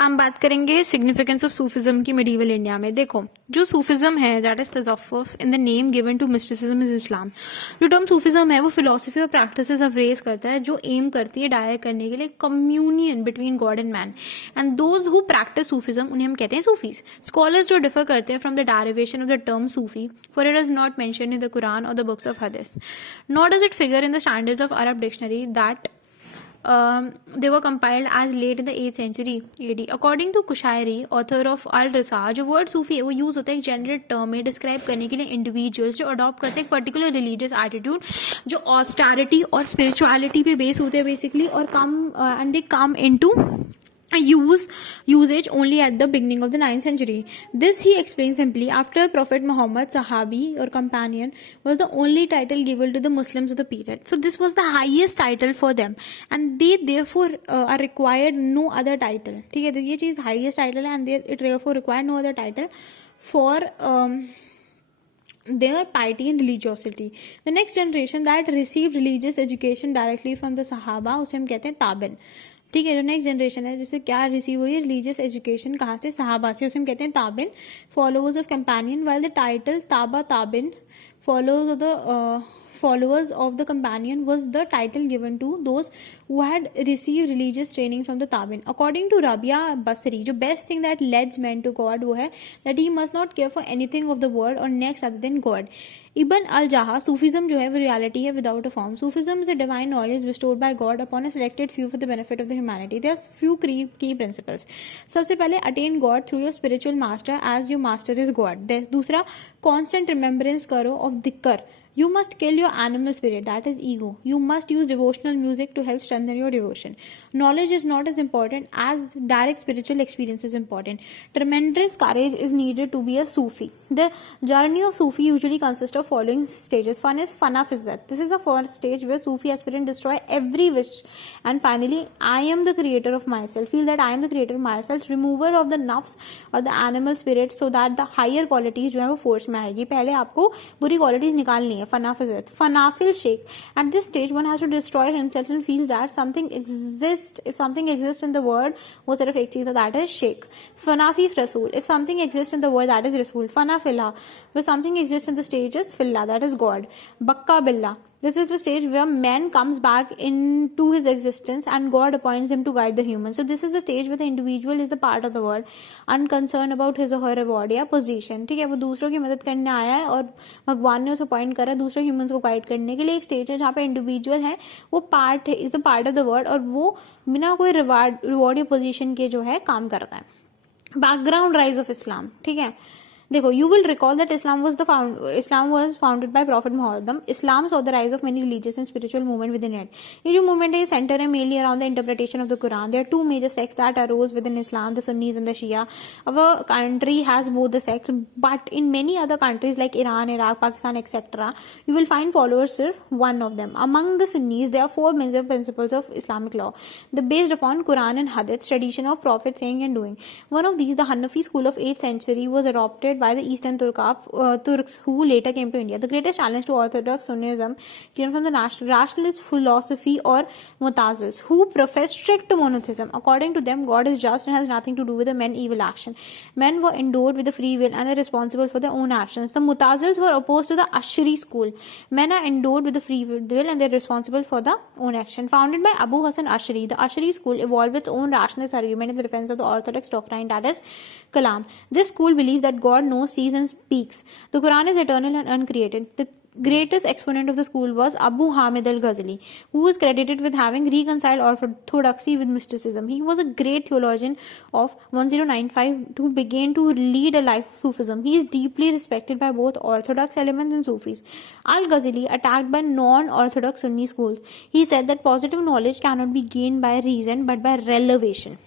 हम बात करेंगे सिग्निफिकेंस ऑफ सूफिज्म की मिडीवल इंडिया में। देखो, जो सूफिज्म है दैट इज तसव्वुफ in the name given to mysticism is Islam. जो टर्म सूफिज्म है वो फिलोसफी और प्रैक्टिसेस ऑफ रेस करता है जो एम करती है डायरेक्ट करने के लिए communion between God and man, and those who practice Sufism उन्हें हम कहते हैं सूफीज। स्कॉलर्स जो डिफर करते हैं from the derivation of the term Sufi, for it is not mentioned in the Quran और द बुक्स ऑफ हदीस, nor does it figure in the standards of Arab dictionary that they were compiled as late in the 8th century AD. According to Kushairi, author of Al-Risa, जो word सूफी है वो use होता है एक general term में describe करने के लिए इंडिविजुअल्स जो अडॉप्ट करते हैं एक पर्टिकुलर रिलीजियस एटीट्यूड जो ऑस्टेरिटी और स्पिरिचुअलिटी पे बेस होते हैं बेसिकली, और come and they come into usage only at the beginning of the 9th century. This he explains simply. After Prophet Muhammad, Sahabi or companion was the only title given to the Muslims of the period. So this was the highest title for them, and they therefore are required no other title. ठीक है, ये चीज highest title है, and they it therefore required no other title for their piety and religiosity. The next generation that received religious education directly from the Sahaba, उसे हम कहते हैं ताबिन। ठीक है, जो नेक्स्ट जनरेशन है जिससे क्या रिसीव हुई रिलीजियस एजुकेशन कहाँ से, सहाबा से, उसे हम कहते हैं ताबिन। Followers of companion, while the title ताबा ताबिन followers of the companion was the title given to those who had received religious training from the Tabin. According to Rabia Basri, the best thing that leads man to God वो है that he must not care for anything of the world or next other than God. Ibn al-Jaha, Sufism जो है वो reality है without a form. Sufism is a divine knowledge bestowed by God upon a selected few for the benefit of the humanity. There are few key principles. सबसे पहले attain God through your spiritual master as your master is God. दूसरा, constant remembrance करो of dhikr. You must kill your animal spirit, that is ego. You must use devotional music to help strengthen your devotion. Knowledge is not as important as direct spiritual experience is important. Tremendous courage is needed to be a Sufi. The journey of Sufi usually consists of following stages. One is Fana Fizzat. This is the first stage where Sufi aspirant destroy every wish. And finally, I am the creator of myself. Feel that I am the creator of myself. Remover of the nafs or the animal spirit so that the higher qualities जो है वो force में आएगी. पहले आपको बुरी qualities निकालनी है. Fanafizat. Fanafil Sheikh. At this stage, one has to destroy himself and feels that something exists. If something exists in the world, वो सिर्फ एक चीज है, that is Sheikh. Fanafi Rasul. If something exists in the world, that is Rasul. Fanafillah. If something exists in the stage is Fillah, that is God. Bakka Billah. This is the stage where man comes back into his existence and God appoints him to guide the human. So this is the stage where the individual is the part of the world, unconcerned about his or her reward या position. ठीक है, वो दूसरों की मदद करने आया है और भगवान ने उसे अपॉइंट करा दूसरे ह्यूमंस को गाइड करने के लिए। एक स्टेज है जहाँ पे इंडिविजुअल है वो पार्ट है, is the part of the world, और वो बिना कोई रिवॉर्ड या पोजिशन के जो है काम करता है। Background rise of Islam. ठीक है, देखो, you will recall that Islam was founded by Prophet Muhammad. Islam saw the rise of many religious and spiritual movement within it. ये जो movement है center है mainly around the interpretation of the Quran. There are two major sects that arose within Islam, the Sunnis and the Shia. Our country has both the sects, but in many other countries like Iran, Iraq, Pakistan, etc., you will find followers of one of them. Among the Sunnis, there are four major principles of Islamic law. They based upon Quran and Hadith, tradition of Prophet saying and doing. One of these, the Hanafi school of 8th century, was adopted by the Eastern Turks who later came to India. The greatest challenge to Orthodox Sunnism came from the rationalist philosophy or Mutazils, who profess strict monotheism. According to them, God is just and has nothing to do with the men evil action. Men were endowed with the free will and are responsible for their own actions. The Mutazils were opposed to the Ash'ari school. Men are endowed with the free will and they are responsible for the own action. Founded by Abu Hasan Ash'ari, the Ash'ari school evolved its own rationalist argument in the defense of the Orthodox doctrine, that is Kalam. This school believes that God knows, sees and speaks. The Quran is eternal and uncreated. The greatest exponent of the school was Abu Hamid al-Ghazali, who was credited with having reconciled orthodoxy with mysticism. He was a great theologian of 1095 who began to lead a life of Sufism. He is deeply respected by both orthodox elements and Sufis. Al-Ghazali attacked by non-orthodox Sunni schools. He said that positive knowledge cannot be gained by reason but by revelation.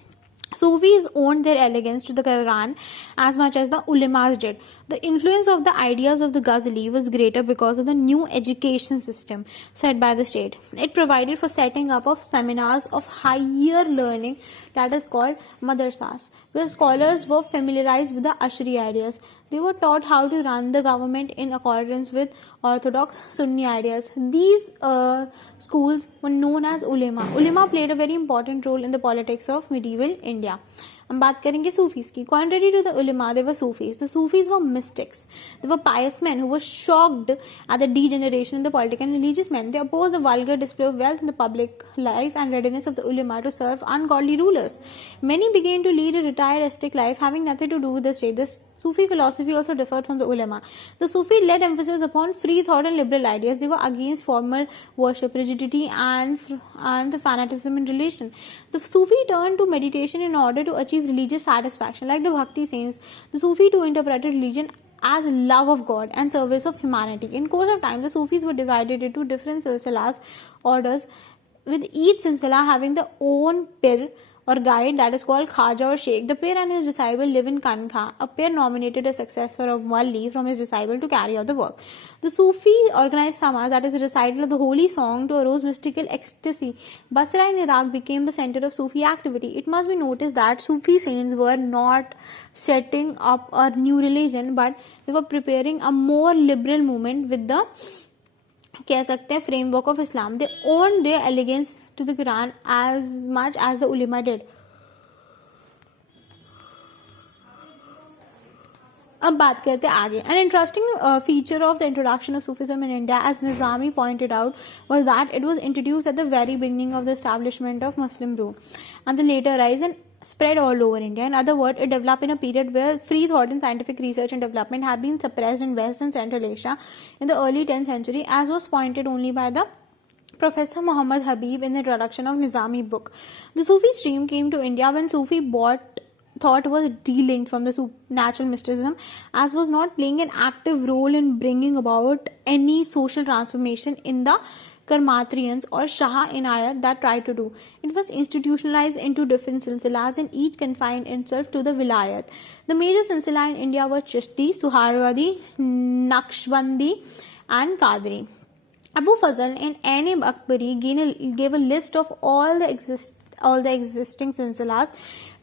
Sufis owed their allegiance to the Quran as much as the ulemas did. The influence of the ideas of the Ghazali was greater because of the new education system set by the state. It provided for setting up of seminars of higher learning, that is called madrasas, where scholars were familiarized with the Ash'ari ideas. They were taught how to run the government in accordance with orthodox Sunni ideas. These schools were known as ulema. Ulema played a very important role in the politics of medieval India. India. हम बात करेंगे Sufis की. Contrary to the ulama, they were Sufis. The Sufis were mystics. They were pious men who were shocked at the degeneration in the political and religious men. They opposed the vulgar display of wealth in the public life and readiness of the ulama to serve ungodly rulers. Many began to lead a retired ascetic life, having nothing to do with the state. The Sufi philosophy also differed from the ulama. The Sufi laid emphasis upon free thought and liberal ideas. They were against formal worship, rigidity, and fanaticism in religion. The Sufi turned to meditation in order to achieve religious satisfaction. Like the Bhakti saints, the Sufi too interpreted religion as love of God and service of humanity. In course of time, the Sufis were divided into different silsilas, orders, with each silsila having their own pir or guide that is called Khaja or Sheikh. The pir and his disciple live in Kankha. A pir nominated a successor of Wali from his disciple to carry out the work. The Sufi organized Sama, that is the recital of the holy song, to arouse mystical ecstasy. Basra in Iraq became the center of Sufi activity. It must be noticed that Sufi saints were not setting up a new religion, but they were preparing a more liberal movement with the कह सकते हैं framework of Islam. They own their allegiance to the Quran as much as the ulema did. अब बात करते हैं आगे. An interesting feature of the introduction of Sufism in India, as Nizami pointed out, was that it was introduced at the very beginning of the establishment of Muslim rule and the later rise and spread all over India. In other words, it developed in a period where free thought and scientific research and development had been suppressed in West and Central Asia in the early 10th century, as was pointed only by the Professor Muhammad Habib in the introduction of Nizami book. The Sufi stream came to India when Sufi thought was delinked from the natural mysticism, as was not playing an active role in bringing about any social transformation in the Karmatrians or Shah Inayat that tried to do. It was institutionalized into different silsilas and each confined itself to the vilayat. The major silsila in India were Chishti, Suharwadi, Naqshbandi and Qadri. Abu Fazl and Ain Akbari gave a list of all the existing silsilas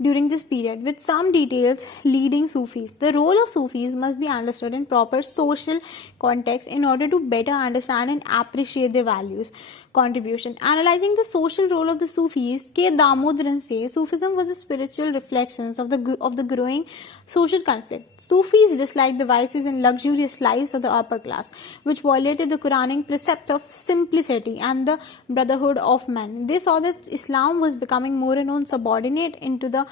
during this period, with some details leading Sufis. The role of Sufis must be understood in proper social context in order to better understand and appreciate their values contribution. Analyzing the social role of the Sufis, K. Damodharan says Sufism was the spiritual reflections of the growing social conflict. Sufis disliked the vices and luxurious lives of the upper class, which violated the Quranic precept of simplicity and the brotherhood of men. They saw that Islam was becoming more and more subordinate into the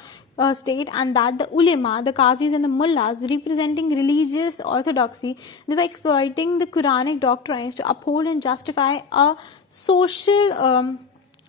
state, and that the ulema, the qazis and the mullahs, representing religious orthodoxy, they were exploiting the Quranic doctrines to uphold and justify a social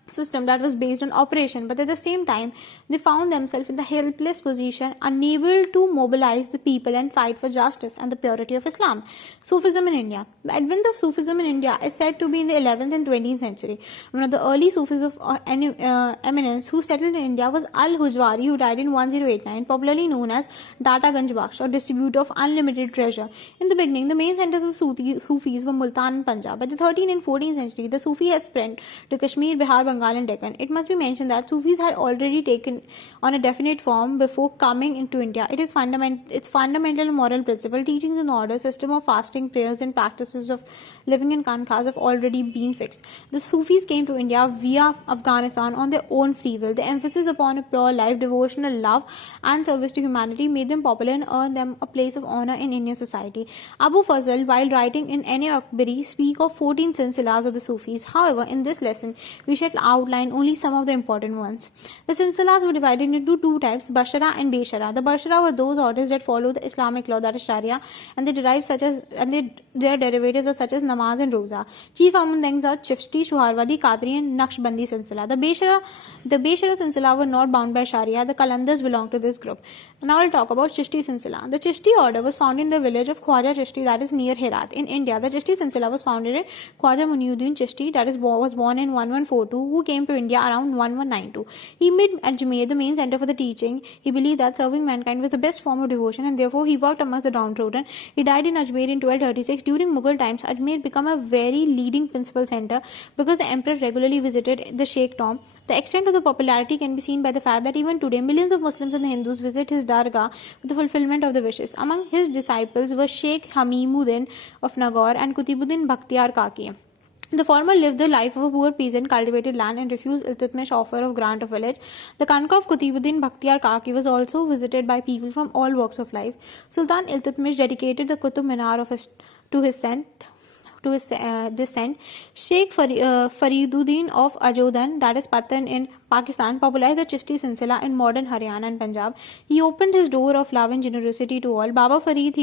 system that was based on oppression, but at the same time they found themselves in the helpless position, unable to mobilize the people and fight for justice and the purity of Islam. Sufism in India. The advent of Sufism in India is said to be in the 11th and 20th century. One of the early Sufis of eminence who settled in India was Al-Hujwari, who died in 1089, popularly known as Data Ganj Bakhsh, or distributor of unlimited treasure. In the beginning, the main centers of Sufis were Multan and Punjab. By the 13th and 14th century, the Sufi has spread to Kashmir, Bihar, Bengal and Deccan. It must be mentioned that Sufis had already taken on a definite form before coming into India. Its fundamental moral principle, teachings and order, system of fasting, prayers and practices of living in kankhas have already been fixed. The Sufis came to India via Afghanistan on their own free will. The emphasis upon a pure life, devotional love and service to humanity made them popular and earned them a place of honor in Indian society. Abu Fazl, while writing in Ain Akbari, speak of 14 silsilas of the Sufis. However, in this lesson, we shall outline only some of the important ones. The silsilas were divided into two types, Bashara and Beshara. The Bashara were those orders that follow the Islamic law, that is Sharia, and their derivatives are such as Namaz and Roza. Chief among them are Chishti, Shuharwadi, Qadri and Naqshbandi silsila. The Beshara silsila were not bound by Sharia. The Qalandars belong to this group. Now I'll talk about Chishti silsila. The Chishti order was founded in the village of Khwaja Chishti, that is near Herat. In India, the Chishti silsila was founded in Khwaja Muniuddin Chishti, that is was born in 1142, who came to India around 1192. He made Ajmer the main center for the teaching. He believed that serving mankind was the best form of devotion, and therefore he worked amongst the downtrodden. He died in Ajmer in 1236. During Mughal times, Ajmer became a very leading principal center because the emperor regularly visited the Sheikh tomb. The extent of the popularity can be seen by the fact that even today millions of Muslims and Hindus visit his dargah for the fulfillment of the wishes. Among his disciples were Sheikh Hamimuddin of Nagaur and Qutbuddin Bakhtiyar Kaki. The former lived the life of a poor peasant, cultivated land, and refused Iltutmish's offer of grant of village. The Kanka of Qutbuddin Bakhtiyar Kaki was also visited by people from all walks of life. Sultan Iltutmish dedicated the Qutub Minar to his saint, descent. Sheikh Fariduddin of Ajodan, that is Patan in Pakistan, popularized the Chishti Silsila in modern Haryana and Punjab. He opened his door of love and generosity to all. Baba Farid,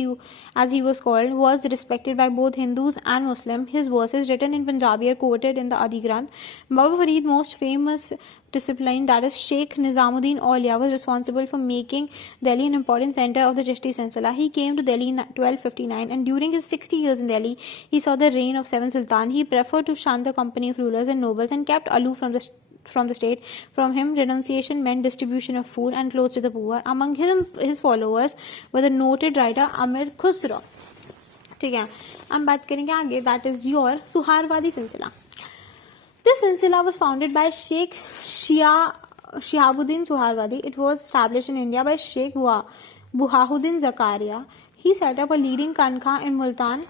as he was called, was respected by both Hindus and Muslims. His verses, written in Punjabi, are quoted in the Adi Granth. Baba Farid's most famous discipline, that is Sheikh Nizamuddin Aulia, was responsible for making Delhi an important center of the Chishti Silsila. He came to Delhi in 1259, and during his 60 years in Delhi, he saw the reign of 7 sultans. He preferred to shun the company of rulers and nobles and kept aloof from the state. From him, renunciation meant distribution of food and clothes to the poor. Among his followers were the noted writer Amir Khusro. ठीक है, हम बात करेंगे आगे, that is your सुहारवादी सिलसिला. This silsila was founded by Sheikh Shihabuddin Suharwadi. It was established in India by Sheikh Buhahuddin Zakaria. He set up a leading Kankha in Multan.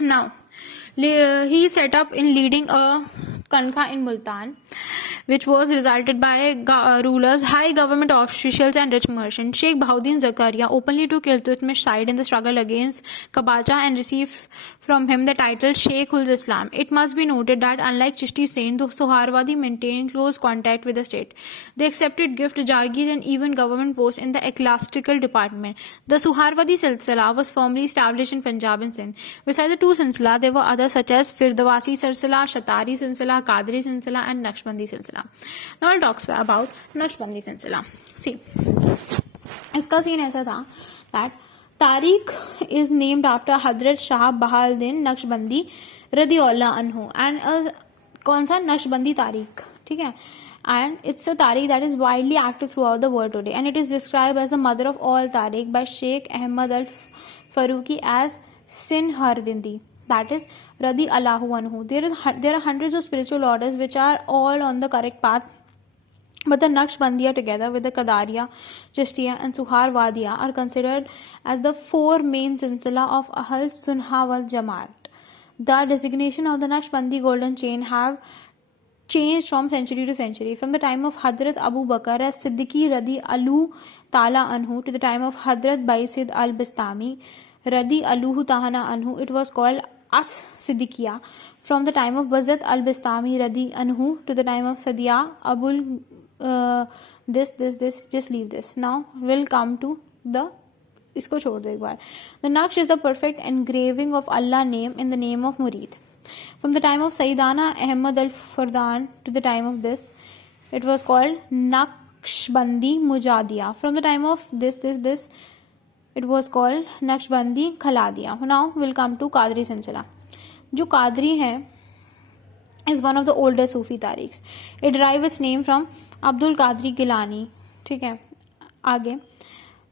Now, he set up in leading a Kankha in Multan, which was resulted by rulers, high government officials and rich merchants. Sheikh Bahauddin Zakaria openly took Iltutmish's side in the struggle against Qabacha and received from him the title Sheikh ul Islam. It must be noted that unlike Chishti saint, the Suharwadi maintained close contact with the state. They accepted gift, Jagir and even government posts in the ecclesiastical department. The Suharwadi Silsila was firmly established in Punjab and Sindh. Besides the two Silsila, there were others such as Firdawasi Silsila, Shatari Silsila, Qadri Silsila and Naqshbandi Silsila. Now I'll talk about Naqshbandi Silsila. See, इसका scene ऐसा था that Tariq is named after Hadrat Shah Bahauddin Naqshbandi Radiallahu anhu, and कौन सा Naqshbandi Tariq, ठीक है, and it's a tariq that is widely active throughout the world today, and it is described as the mother of all tariq by Sheikh Ahmad al Faruqi as Sinhardindi, that is Radi Allahu anhu. There are hundreds of spiritual orders which are all on the correct path, but the Naqshbandiya together with the Qadariya, Chishtiya and Suharwadiya are considered as the four main silsila of Ahl Sunnah wal Jamaat. The designation of the Naqshbandi golden chain have changed from century to century. From the time of Hadrat Abu Bakr as Siddiqui Radi Allahu Ta'ala anhu to the time of Hadrat Baisid al-Bistami Radi Allahu Ta'ala anhu, it was called As Siddiqiya. From the time of Bazat al-Bistami Radi anhu to the time of Sadiya Abul this, just leave this. Now we'll come to the, इसको छोड़ दो एक बार. The Naqsh is the perfect engraving of Allah name in the name of Murid. From the time of Sayyidana Ahmad al-Fardan to the time of this, it was called Naqshbandi Mujadiya. From the time of this, it was called Naqshbandi Khaladiya. Now we'll come to Qadri Silsila. जो Qadri है is one of the oldest Sufi tariqs. It derives its name from Abdul Qadri Gilani. ठीक है, आगे.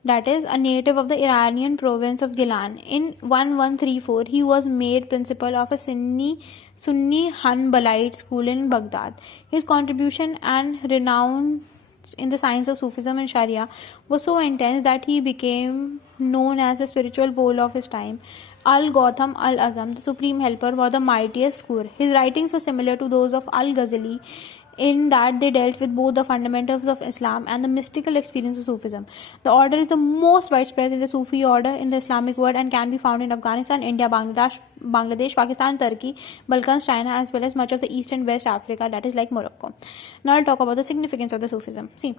That is a native of the Iranian province of Gilan. In 1134, he was made principal of a Sunni Hanbalite school in Baghdad. His contribution and renown in the science of Sufism and Sharia was so intense that he became known as the spiritual pole of his time. Al-Gautam Al-Azam, the supreme helper, was the mightiest school. His writings were similar to those of Al-Ghazali in that they dealt with both the fundamentals of Islam and the mystical experience of Sufism. The order is the most widespread in the Sufi order in the Islamic world and can be found in Afghanistan, India, Bangladesh, Pakistan, Turkey, Balkans, China, as well as much of the East and West Africa, that is like Morocco. Now I'll talk about the significance of the Sufism. See,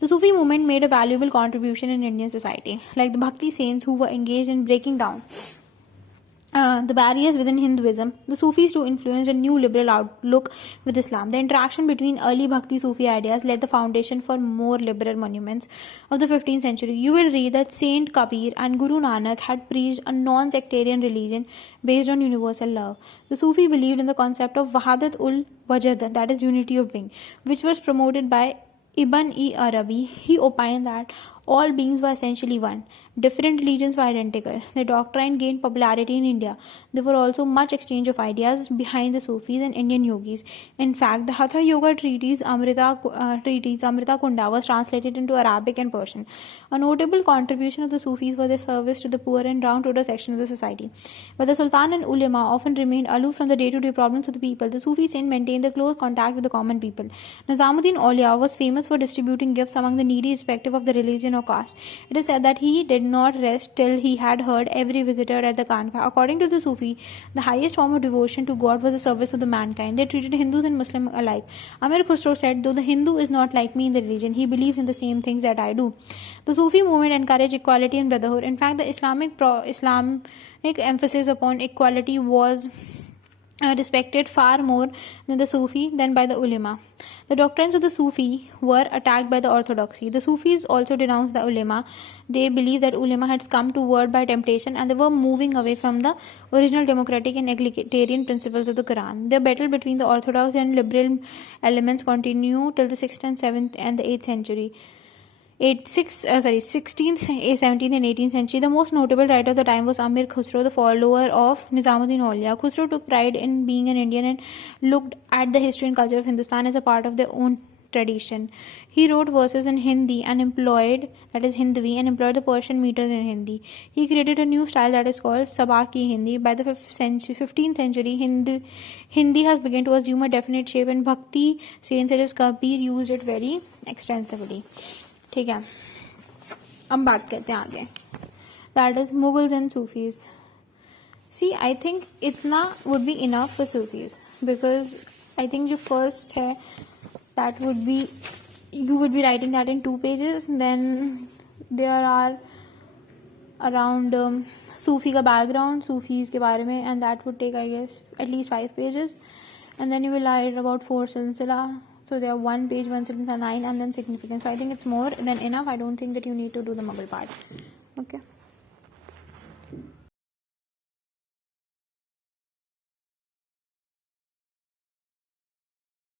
the Sufi movement made a valuable contribution in Indian society, like the Bhakti saints who were engaged in breaking down the barriers within Hinduism. The Sufis too influenced a new liberal outlook with Islam. The interaction between early Bhakti Sufi ideas laid the foundation for more liberal monuments of the 15th century. You will read that Saint Kabir and Guru Nanak had preached a non-sectarian religion based on universal love. The Sufi believed in the concept of Wahadat ul Wajad, that is unity of being, which was promoted by Ibn Arabi. He opined that All beings were essentially one. Different religions were identical. The doctrine gained popularity in India. There were also much exchange of ideas behind the Sufis and Indian yogis. In fact, the Hatha Yoga treatise Amrita Kunda was translated into Arabic and Persian. A notable contribution of the Sufis was their service to the poor and downtrodden section of the society. But the Sultan and ulema often remained aloof from the day-to-day problems of the people. The Sufi saint maintained a close contact with the common people. Nizamuddin Aulia was famous for distributing gifts among the needy irrespective of the religion or caste. It is said that he did not rest till he had heard every visitor at the Khanqa. According to the Sufi, the highest form of devotion to God was the service of the mankind. They treated Hindus and Muslims alike. Amir Khusro said, though the Hindu is not like me in the religion, he believes in the same things that I do. The Sufi movement encouraged equality and brotherhood. In fact, the Islamic emphasis upon equality was respected far more than the Sufi than by the ulema. The doctrines of the Sufi were attacked by the orthodoxy. The Sufis also denounced the ulema. They believed that ulema had succumbed to word by temptation and they were moving away from the original democratic and egalitarian principles of the Quran. The battle between the orthodox and liberal elements continued till the 6th and 7th and the 8th century. 16th, 17th and 18th century. The most notable writer of the time was Amir Khusro, the follower of Nizamuddin Aulia. Khusro took pride in being an Indian and looked at the history and culture of Hindustan as a part of their own tradition. He wrote verses in Hindi and employed, that is Hindvi, and employed the Persian meters in Hindi. He created a new style that is called Sabaki Hindi. By the 15th century, Hindi has begun to assume a definite shape, and Bhakti saints such as Kabir used it very extensively. ठीक है, अब बात करते हैं आगे. That is Mughals and Sufis. See I think इतना would be enough for Sufis because I think जो first है that would be you would be writing that in 2 pages. Then there are around Sufi का background, Sufis के बारे में, and that would take I guess at least 5 pages. And then you will write about 4 silsila. So there are 1 page, 1 silsila, 9, and then significance. So I think it's more than enough. I don't think that you need to do the Mughal part. Okay.